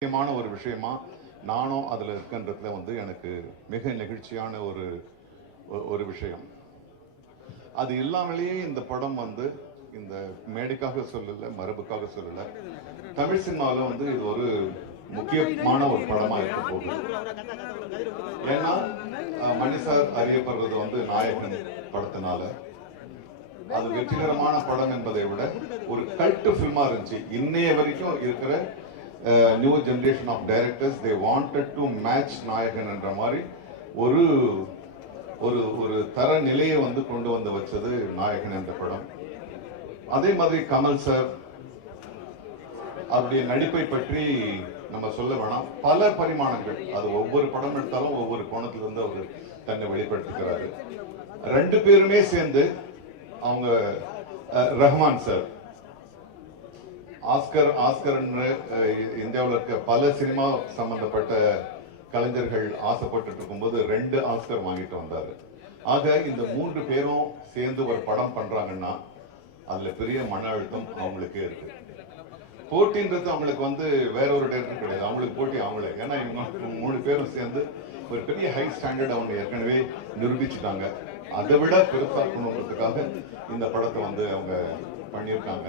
முக்கியமான ஒரு விஷயமா நானும் அதில் இருக்கின்றதுல வந்து எனக்கு மிக நெகிழ்ச்சியான ஒரு விஷயம். அது இல்லாமலேயே இந்த படம் வந்து இந்த மேடைக்காக சொல்லல, மரபுக்காக சொல்லல, தமிழ் சினிமாவில் வந்து இது ஒரு முக்கியமான ஒரு படமா இருக்க போகுது. ஏன்னா மணி சார் அறியப்படுறது வந்து நாயகன் படத்தினால. அது வெற்றிகரமான படம் என்பதை விட ஒரு கல்ட் ஃபில்மா இருந்துச்சு. இன்னைய வரைக்கும் இருக்கிற new generation of directors they wanted to match Nayakan என்ற மாதிரி ஒரு ஒரு ஒரு தர நிலையை வந்து கொண்டு வந்து வச்சது நாயகன் என்ற படம். அதே மாதிரி கமல் சார் அவருடைய நடிப்பை பற்றி நம்ம சொல்ல வேணாம். பல பரிமாணங்கள், அது ஒவ்வொரு படம் எடுத்தாலும் ஒவ்வொரு கோணத்திலிருந்து அவர் தன்னை வெளிப்படுத்துகிறாரு. ரெண்டு பேருமே சேர்ந்து அவங்க ரஹ்மான் சார் ஆஸ்கர் இந்தியாவில் இருக்க பல சினிமா சம்பந்தப்பட்ட கலைஞர்கள் ஆசைப்பட்டு இருக்கும்போது 2 ஆஸ்கர் வாங்கிட்டு வந்தாரு. ஆக இந்த 3 பேரும் சேர்ந்து ஒரு படம் பண்றாங்கன்னா அதுல பெரிய மன அழுத்தம் அவங்களுக்கே இருக்கு. போட்டின்றது அவங்களுக்கு வந்து வேற ஒரு டைரக்டர் கிடையாது, அவங்களுக்கு போட்டி அவங்களே. ஏன்னா இவங்க 3 பேரும் சேர்ந்து ஒரு பெரிய ஹை ஸ்டாண்டர்ட் அவங்க ஏற்கனவே நிரூபிச்சுட்டாங்க. அதை விட பெருசாக்கணுன்றதுக்காக இந்த படத்தை வந்து அவங்க பண்ணியிருக்காங்க.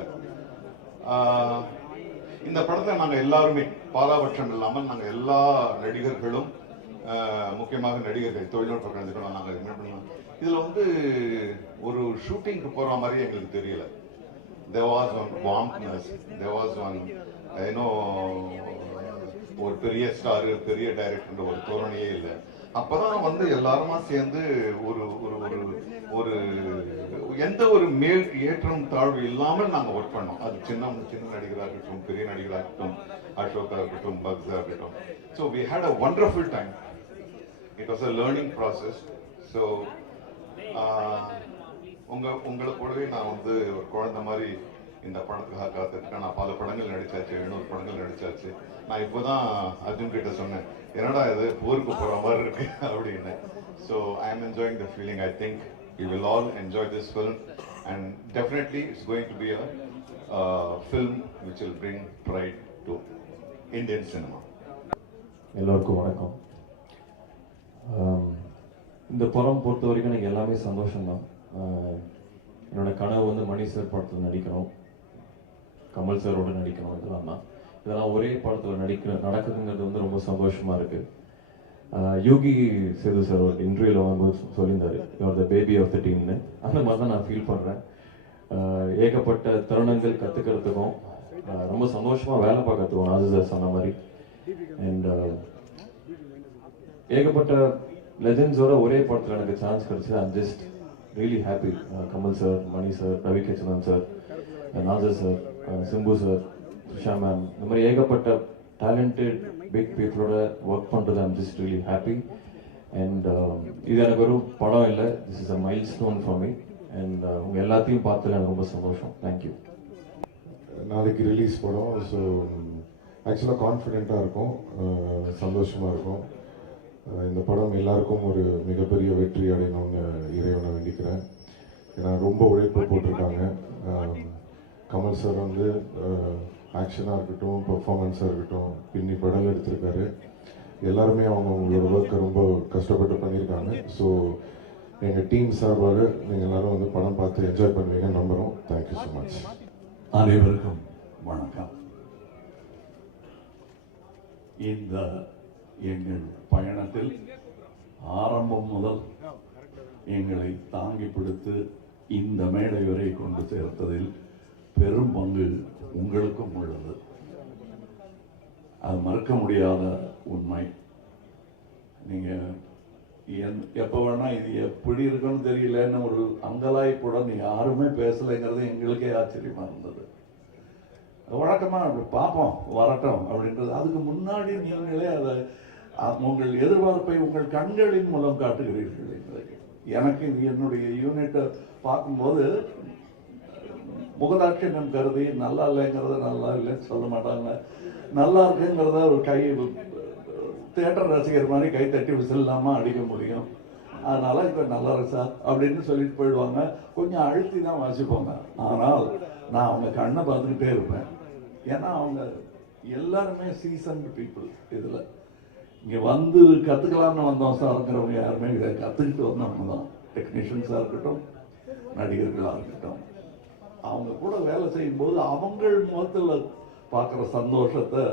இந்த படத்தை நாங்கள் எல்லாருமே பாராபட்சம் இல்லாமல் நாங்கள் எல்லா நடிகர்களும், முக்கியமாக நடிகர்கள், தொழில்நுட்ப கலைஞர்களும் நாங்கள் பண்ணலாம். இதில் வந்து ஒரு ஷூட்டிங்க்கு போகிற மாதிரி எங்களுக்கு தெரியல. there was one warmness, there was one ஒரு பெரிய ஸ்டார், பெரிய டைரக்டர் ஒரு தோரணையே இல்லை. அப்பதான் வந்து எல்லாருமா சேர்ந்து ஒரு ஒரு ஒரு எந்த ஒரு மேல் ஏற்றம் தாழ்வு இல்லாமல் நாங்கள் ஒர்க் பண்ணோம். அது சின்ன நடிகராக இருக்கட்டும், பெரிய நடிகராக இருக்கட்டும், அசோகா இருக்கட்டும், பக்ஸா இருக்கட்டும். So we had a wonderful time. It was a learning process. So உங்களை கூடவே நான் வந்து ஒரு குழந்தை மாதிரி இந்த படத்துக்காக காத்துருக்கேன். நான் பல படங்கள் நடிச்சாச்சு, 700 படங்கள் நடிச்சாச்சு. நான் இப்போதான் அர்ஜுன் கிட்ட சொன்னேன், என்னடா இது போருக்கு போற மாதிரி இருக்கு அப்படின்னு. So I am enjoying the feeling. I think you will all enjoy this film and definitely it's going to be a film which will bring fried to Indian cinema. எல்லோருக்கும் வணக்கம். இந்த படம் பொறுத்த வரைக்கும் எனக்கு எல்லாமே சந்தோஷம்தான். என்னோட கனவு வந்து மணி சார் படத்தில் நடிக்கணும், கமல் சாரோட நடிக்கணும். இதெல்லாம் ஒரே படத்தில் நடக்குதுங்கிறது வந்து ரொம்ப சந்தோஷமா இருக்கு. யோகி சேது சார் ஒரு இன்டர்வியூல வந்து சொல்லியிருந்தாரு, you are the baby of the டீம்னு. அந்த மாதிரி தான் நான் ஃபீல் பண்றேன். ஏகப்பட்ட தருணங்கள் கத்துக்கிறதுக்கும் ரொம்ப சந்தோஷமா வேலை பார்க்கறதுக்கும் நாஜு சார் சொன்ன மாதிரி. அண்ட் ஏகப்பட்ட லெஜெண்ட்ஸோட ஒரே படத்தில் எனக்கு சான்ஸ் கிடைச்சது. I'm just really happy. Kamal sir, Mani sir, Ravi Krishnan sir, Nassar sir, Simbu sir, Susha ma'am, இந்த மாதிரி ஏகப்பட்ட டேலண்டட் பிக் பீப்புளோட ஒர்க் பண்ணுறது I'm just really happy. And இது எனக்கு ஒரு படம் இல்லை, this is a milestone for me. And உங்கள் எல்லாத்தையும் பார்த்ததில் எனக்கு ரொம்ப சந்தோஷம். தேங்க்யூ. நாளைக்கு ரிலீஸ் படம். ஸோ ஆக்சுவலாக கான்ஃபிடெண்ட்டாக இருக்கும், சந்தோஷமாக இருக்கும். இந்த படம் எல்லாருக்கும் ஒரு மிகப்பெரிய வெற்றி அடையணும்னு இறைவனை வேண்டிக்கிறேன். ஏன்னா ரொம்ப உழைப்பு போட்டிருக்காங்க. கமல் சார் வந்து ஆக்ஷனாக இருக்கட்டும், பெர்ஃபார்மன்ஸாக இருக்கட்டும், பின்னி படம் எடுத்திருக்காரு. எல்லாருமே அவங்களோட ஒர்க்கை ரொம்ப கஷ்டப்பட்டு பண்ணியிருக்காங்க. ஸோ எங்கள் டீம் சார்பாக நீங்கள் எல்லாரும் வந்து படம் பார்த்து என்ஜாய் பண்ணுவீங்கன்னு நம்புகிறோம். Thank you so much. அனைவருக்கும் வணக்கம். இந்த எங்கள் பயணத்தில் ஆரம்பம் முதல் எங்களை தாங்கி பிடித்து இந்த மேடை வரை கொண்டு சேர்த்ததில் பெரும் பங்கு உங்களுக்கும் உள்ளது. அது மறக்க முடியாத உண்மை. நீங்க எப்ப வேணா இது எப்படி இருக்குன்னு தெரியலன்னு ஒரு அங்கலாய்ப்புடன் யாருமே பேசலைங்கிறது எங்களுக்கே ஆச்சரியமா இருந்தது. வழக்கமா அப்படி பார்ப்போம் வரட்டும் அப்படின்றது. அதுக்கு முன்னாடி நீங்களே அதை உங்கள் எதிர்பார்ப்பை உங்கள் கண்களின் மூலம் காட்டுகிறீர்கள். எனக்கு என்னுடைய யூனிட்டை பார்க்கும்போது முகதாட்சியம் கருதி நல்லா இல்லைங்கிறத நல்லா இல்லைன்னு சொல்ல மாட்டாங்க, நல்லா இருக்குங்கிறத ஒரு தியேட்டர் ரசிகர் மாதிரி கை தட்டி விசில் இல்லாமல் அடிக்க முடியும். அதனால இப்போ நல்லா இருக்கு சார் அப்படின்னு சொல்லிட்டு போயிடுவாங்க. கொஞ்சம் அழுத்தி தான் வாசிப்பாங்க. ஆனால் நான் அவங்க கண்ணை பார்த்துக்கிட்டே இருப்பேன். ஏன்னா அவங்க எல்லாருமே சீசன்டு பீப்புள். இதில் இங்கே வந்து கற்றுக்கலாம்னு வந்தோம் சார்ங்கிறவங்க யாருமே இதை கற்றுக்கிட்டு வந்தவங்க தான். டெக்னீஷியன்ஸாக இருக்கட்டும், நடிகர்களாக இருக்கட்டும், அவங்க கூட வேலை செய்யும்போது அவங்கள் முகத்தில் பார்க்குற சந்தோஷத்தை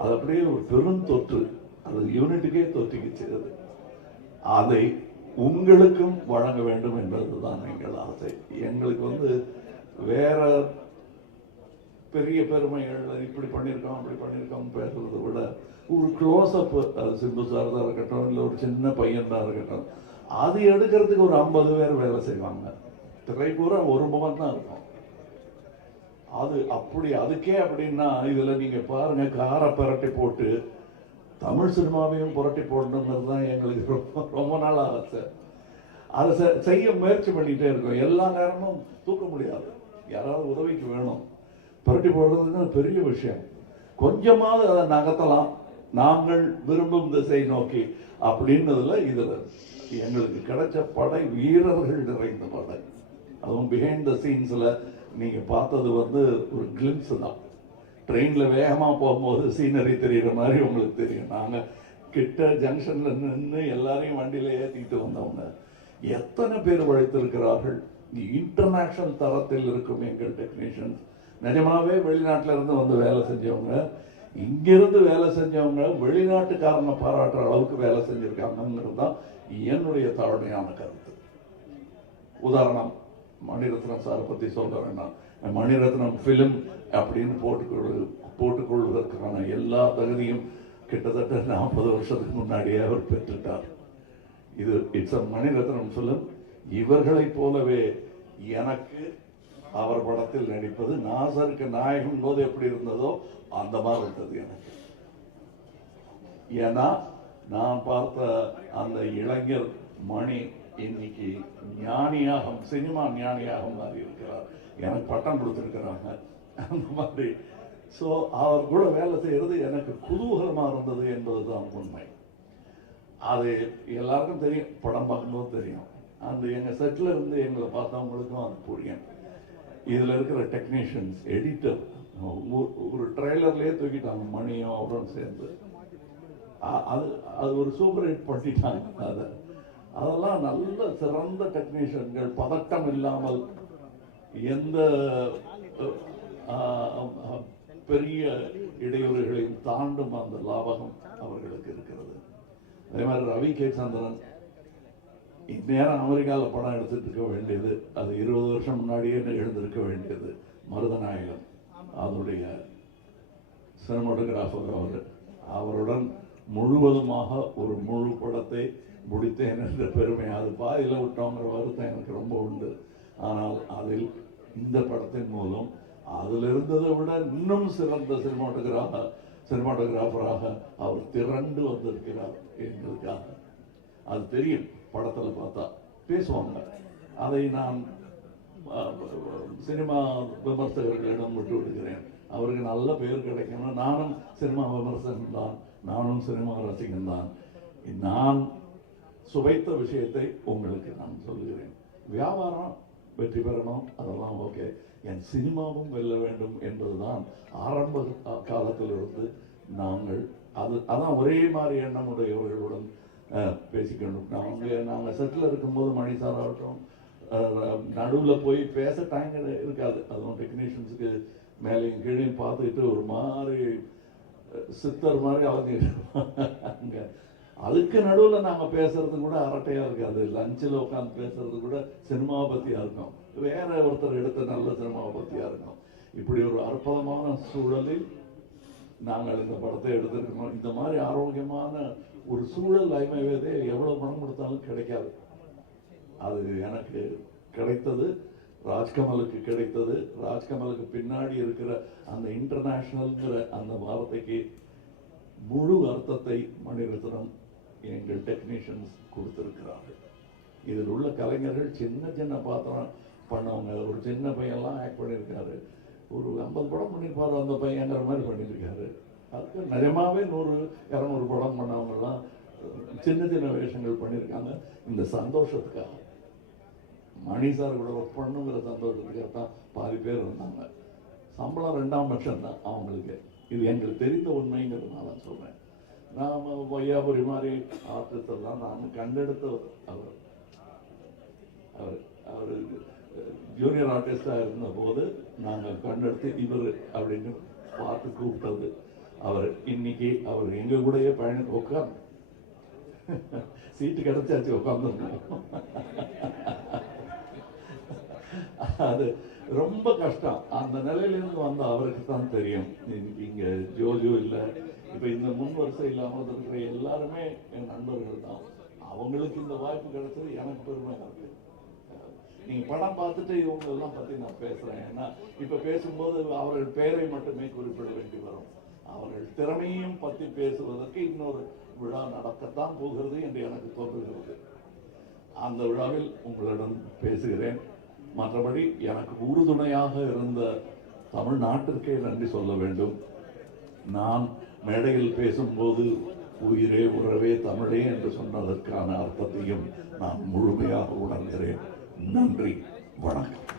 அது அப்படியே ஒரு பெரும் தொற்று, அது யூனிட்டுக்கே தொற்றிக்கிச்சு. அதை உங்களுக்கும் வழங்க வேண்டும் என்பதுதான் எங்கள் ஆசை. எங்களுக்கு வந்து வேற பெரிய பெருமைகள் இப்படி பண்ணியிருக்கோம் அப்படி பண்ணியிருக்கோம் பேசுறதை விட ஒரு க்ளோஸ்அப், அது சிம்பு சார் தான் இருக்கட்டும், இல்லை ஒரு சின்ன பையன் தான் இருக்கட்டும், அது எடுக்கிறதுக்கு ஒரு 50 பேர் வேலை செய்வாங்க. திரை பூரா ஒரு முகம் தான் இருக்கும். அது அப்படி அதுக்கே அப்படின்னா இதில் நீங்கள் பாருங்க, காரை புரட்டி போட்டு தமிழ் சினிமாவையும் புரட்டி போடணுங்கிறது தான் எங்களுக்கு ரொம்ப நாள் ஆசை. அதை செய்ய முயற்சி பண்ணிகிட்டே இருக்கோம். எல்லா நேரமும் தூக்க முடியாது, யாராவது உதவிக்கு வேணும். புரட்டி போடுறதுன்னு பெரிய விஷயம். கொஞ்சமாவது அதை நகர்த்தலாம் நாங்கள் விரும்பும் திசை நோக்கி அப்படின்னதுல இதில் எங்களுக்கு கிடைச்ச படை வீரர்கள் நிறைந்த படை. அதுவும் பிஹைண்ட் த சீன்ஸில் நீங்கள் பார்த்தது வந்து ஒரு கிளிம்ஸ் தான். ட்ரெயினில் வேகமாக போகும்போது சீனரி தெரிகிற மாதிரி உங்களுக்கு தெரியும். நாங்கள் கிட்ட ஜங்ஷனில் நின்று எல்லாரையும் வண்டியில் ஏற்றிக்கிட்டு வந்தவங்க எத்தனை பேர் உழைத்திருக்கிறார்கள். இன்டர்நேஷ்னல் தரத்தில் இருக்கும் எங்கள் டெக்னீஷியன்ஸ். நிஜமாவே வெளிநாட்டில் இருந்து வந்து வேலை செஞ்சவங்க, இங்கிருந்து வேலை செஞ்சவங்க வெளிநாட்டுக்காரனை பாராட்டுற அளவுக்கு வேலை செஞ்சுருக்காங்கிறது தான் என்னுடைய தாழ்மையான கருத்து. உதாரணம், மணிரத்னம் சாரை பற்றி சொல்ல வேண்டாம். மணிரத்னம் ஃபிலிம் அப்படின்னு போட்டுக்கொள்வதற்கான எல்லா தகுதியும் கிட்டத்தட்ட 40 வருஷத்துக்கு முன்னாடியே அவர் பெற்றுட்டார். இது இட்ஸ் அ மணிரத்னம் ஃபிலிம். இவர்களைப் போலவே எனக்கு அவர் படத்தில் நடிப்பது, நாசருக்கு நாயகன் போது எப்படி இருந்ததோ அந்த மாதிரி இருந்தது எனக்கு. ஏன்னா நான் பார்த்த அந்த இளைஞர் மணி இன்னைக்கு ஞானியாக, சினிமா ஞானியாக மாறி இருக்கிறார். எனக்கு பட்டம் கொடுத்துருக்கிறாங்க அந்த மாதிரி. ஸோ அவர் கூட வேலை செய்கிறது எனக்கு குதூகலமாக இருந்தது என்பதுதான் உண்மை. அது எல்லாருக்கும் தெரியும், படம் பார்க்கும்போது தெரியும். அந்த எங்கள் செட்டில் இருந்து எங்களை பார்த்தவங்களுக்கும் அது புரியும். இதில் இருக்கிற டெக்னீஷியன்ஸ், எடிட்டர், ஒரு ட்ரெய்லர்லேயே தூக்கிட்டாங்க மணியும் அவரும் சேர்ந்து. அது அது ஒரு சூப்பர் ஹிட் பண்ணிட்டாங்க. அதெல்லாம் நல்ல சிறந்த டெக்னீஷியன்கள், பதட்டம் இல்லாமல் எந்த பெரிய இடையூறுகளையும் தாண்டும் அந்த லாபகம் அவர்களுக்கு இருக்கிறது. அதே மாதிரி ரவி கே சந்திரன் இந்நேரம் அமெரிக்காவில் படம் எடுத்துட்டு இருக்க வேண்டியது, அது 20 வருஷம் முன்னாடியே எழுந்திருக்க வேண்டியது. மருதநாயகம் அதனுடைய சினிமாட்டோகிராஃபர் அவருடன் முழுவதுமாக ஒரு முழு படத்தை முடித்தேன் என்ற பெருமை. அது பாதியில் விட்டோங்கிற வருத்தம் எனக்கு ரொம்ப உண்டு. ஆனால் அதில் இந்த படத்தின் மூலம் அதில் இருந்ததை விட இன்னும் சிறந்த சினிமாட்டோகிராஃபராக அவர் திரண்டு வந்திருக்கிறார் எங்களுக்காக. அது தெரியும், படத்தில் பார்த்தா பேசுவாங்க. அதை நான் சினிமா விமர்சகர்களிடம் விட்டு விடுகிறேன். அவருக்கு நல்ல பெயர் கிடைக்கணும். நானும் சினிமா விமர்சகன் தான், நானும் சினிமா ரசிகன் தான். நான் சுவைத்த விஷயத்தை உங்களுக்கு நான் சொல்லுகிறேன். வியாபாரம் வெற்றி பெறணும், அதெல்லாம் ஓகே. என் சினிமாவும் வெல்ல வேண்டும் என்பதுதான் ஆரம்ப காலத்திலிருந்து நாங்கள் அதான் ஒரே மாதிரி எண்ணம் உடையவர்களுடன் பேசிக்கணும். நாங்கள் செட்டில் இருக்கும்போது மணி சார் ஆகட்டும், நடுவில் போய் பேச டைம் இருக்காது. அதுவும் டெக்னீஷியன்ஸுக்கு மேலேயும் கீழே பார்த்துக்கிட்டு ஒரு மாதிரி சித்தர் மாதிரி அவங்க அதுக்கு நடுவில் நாங்கள் பேசுறது கூட அரட்டையாக இருக்காது. லஞ்சில் உட்காந்து பேசுறது கூட சினிமாவை பற்றியாக இருக்கும், வேற ஒருத்தர் எடுத்த நல்ல சினிமாவை பற்றியாக இருக்கும். இப்படி ஒரு அற்புதமான சூழலில் நாங்கள் இந்த படத்தை எடுத்திருக்கணும். இந்த மாதிரி ஆரோக்கியமான ஒரு சூழல் ஐமைவேதே எவ்வளோ பணம் கொடுத்தாலும் கிடைக்காது. அது எனக்கு கிடைத்தது, ராஜ்கமலுக்கு கிடைத்தது. ராஜ்கமலுக்கு பின்னாடி இருக்கிற அந்த இன்டர்நேஷனல்ங்கிற அந்த வார்த்தைக்கு முழு அர்த்தத்தை மணிரத்னம் எங்கள் டெக்னீஷியன்ஸ் கொடுத்திருக்கிறார்கள். இதில் உள்ள கலைஞர்கள் சின்ன சின்ன பாத்திரம் பண்ணவங்க. ஒரு சின்ன பையன்லாம் ஆக்ட் பண்ணியிருக்காரு. ஒரு 50 படம் பண்ணியிருப்பாரு அந்த பையங்கிற மாதிரி பண்ணியிருக்காரு. அதுக்கு நிஜமாவே 100-200 படம் பண்ணவங்கலாம் சின்ன சின்ன வேஷங்கள் பண்ணியிருக்காங்க. இந்த சந்தோஷத்துக்காக, மணி சார் கூட ஒர்க் பண்ணுங்கிற சந்தோஷத்துக்காக தான் பாதி பேர் இருந்தாங்க. சம்பளம் 2ஆம் பட்சம் தான் அவங்களுக்கு. இது எங்களுக்கு தெரிந்த உண்மைங்கிறதுனால சொல்றேன். நாம் வையாபுரி மாதிரி ஆர்டிஸ்ட் எல்லாம் நான் கண்டெடுத்தவர் அவர். அவர் அவர் ஜூனியர் ஆர்டிஸ்டாக இருந்தபோது நாங்கள் கண்டெடுத்து இவர் அப்படின்னு பார்த்து கூப்பிட்டது அவர். இன்னைக்கு அவர் எங்க கூடயே பயணம் உட்காந்து சீட்டு கிடைச்சாச்சு உட்காந்துருக்கோம். அது ரொம்ப கஷ்டம். அந்த நிலையிலிருந்து வந்த அவருக்கு தான் தெரியும். இங்க ஜோஜோ இல்லை, இப்ப இந்த முன் வரிசை இல்லாமல் இருக்கிற எல்லாருமே என் நண்பர்கள் தான். அவங்களுக்கு இந்த வாய்ப்பு கிடைச்சது எனக்கு பெருமை இருக்கு. நீங்க படம் பார்த்துட்டு இவங்க எல்லாம் பத்தி நான் பேசுறேன். ஏன்னா இப்ப பேசும்போது அவர்கள் பெயரை மட்டுமே குறிப்பிட வேண்டி வரும். அவர்கள் திறமையும் பத்தி பேசுவதற்கு இன்னொரு விழா நடக்கத்தான் போகிறது என்று எனக்கு தோன்றுகிறது. அந்த விழாவில் உங்களிடம் பேசுகிறேன். மற்றபடி எனக்கு உறுதுணையாக இருந்த தமிழ்நாட்டிற்கே நன்றி சொல்ல வேண்டும். நான் மேடையில் பேசும்போது உயிரே உறவே தமிழே என்று சொன்னதற்கான அர்த்தத்தையும் நான் முழுமையாக உணர்கிறேன். நன்றி, வணக்கம்.